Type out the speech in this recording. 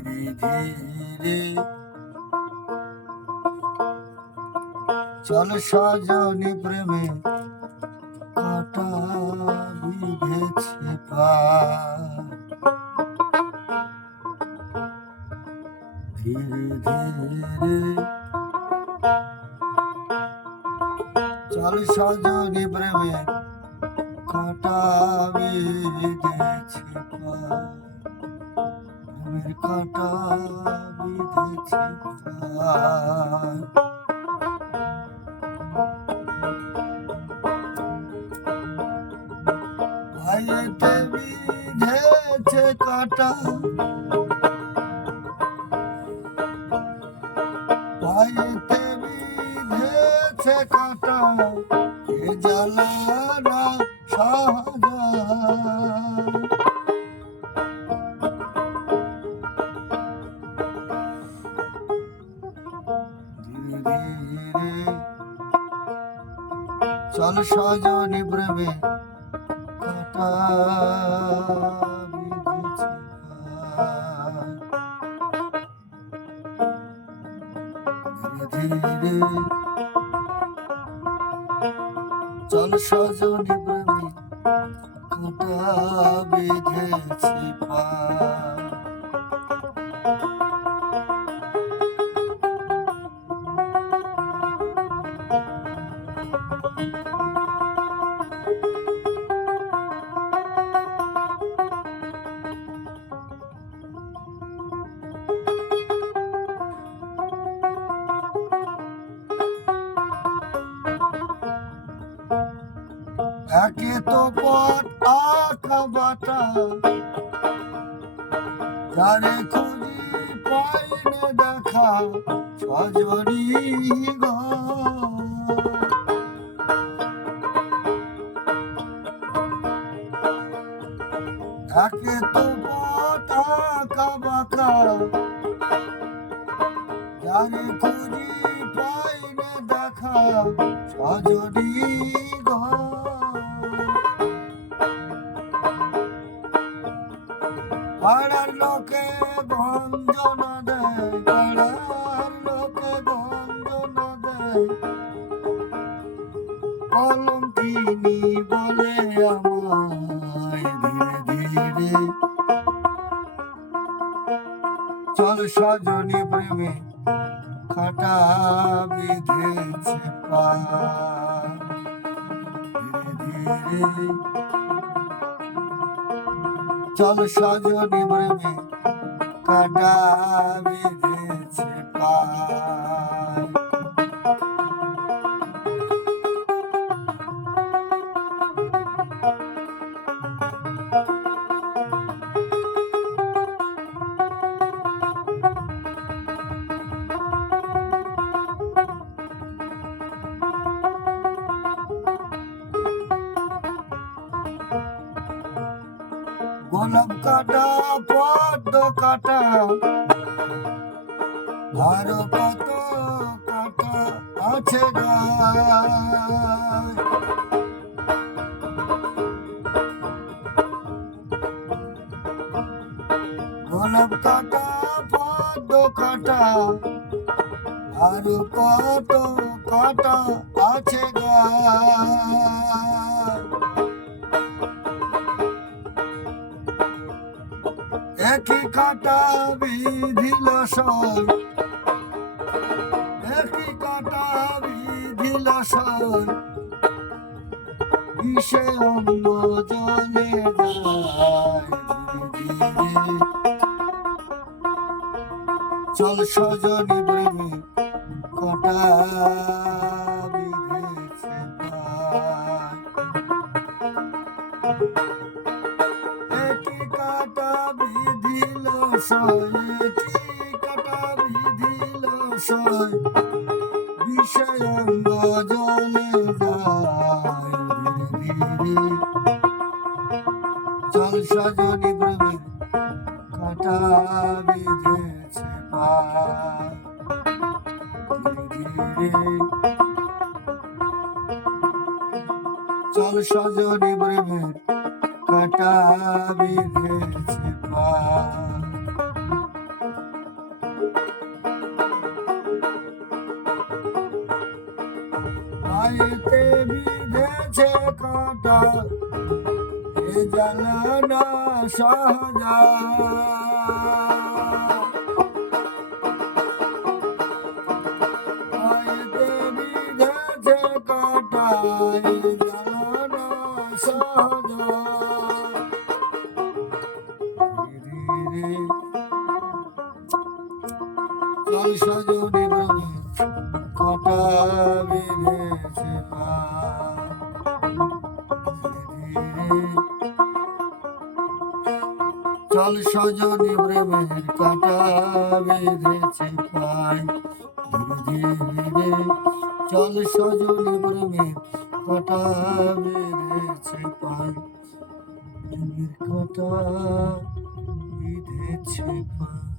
ধীরে ধীরে চল সজনী প্রেমে কাটা বিঁধেছে পার। ধীরে ধীরে চল সজনী প্রেমে কাটা বিঁধেছে পার। প্রেমের কাটা বিঁধেছে পার। ভাইয়েতে বিঁধেছে কাটা, ভাইয়েতে বিঁধেছে কাটা, এ জ্বালা না সহজা। ধীরে ধীরে চল সজনী প্রেমে কাটা বিঁধেছে পার। ধীরে ধীরে চল সজনী প্রেমে কাটা বিঁধেছে পার। একে তো পথ আঁকা বাটা, যারে খুঁজি পাইনে দেখা সজনী গো। একে তো পথ আঁকা বাঁকা, যারে খুঁজি পাইনে দেখা সজনী গো। পাড়ার লোকে গঞ্জনা দেয়, পাড়ার লোকে গঞ্জনা দেয়, কলঙ্কিনী বলে আমায়। ধীরে ধীরে চল সজনী প্রেমে কাটা বিঁধেছে পার। ধীরে ধীরে চল সজনী প্রেমে কাটা বিঁধেছে পার। গোলাপ কাটা পদ্ম কাটা, আরো কত কাটা আছে গায়। গোলাপ কাটা পদ্ম কাটা, আরো কত কাটা আছে গায়। একই কাটা বিধিল সয়, একই কাটা বিধিল সয়, বিষে অন্য জলে যায়। ধীরে চল সজনী প্রেমে কাটা বিঁধেছে পার। একই কাটা বিধিল সয়, একই কাটা বিধিল সয়, বিষয় অঙ্গ জলে যায়। ধীরে চল সজনী প্রেমে কাটা বিঁধেছে পার। ধীরে চল সজনী প্রেমে কাটা বিঁধেছে পার। পায়েতে বিঁধেছে কাঁটা এ জ্বালানা সহজা পায়েতে বিঁধেছে কাঁটা এ জ্বালানা সহজা ধীরে চল সজনী ভ্রমে কাঁটা বেঁধেছে চল সজনী প্রেমের কাঁটা বেঁধেছে পায় ধীরে ধীরে চল সজনী প্রেমের কাঁটা বেঁধেছে পায় প্রেমের কাঁটা বেঁধেছে পায়।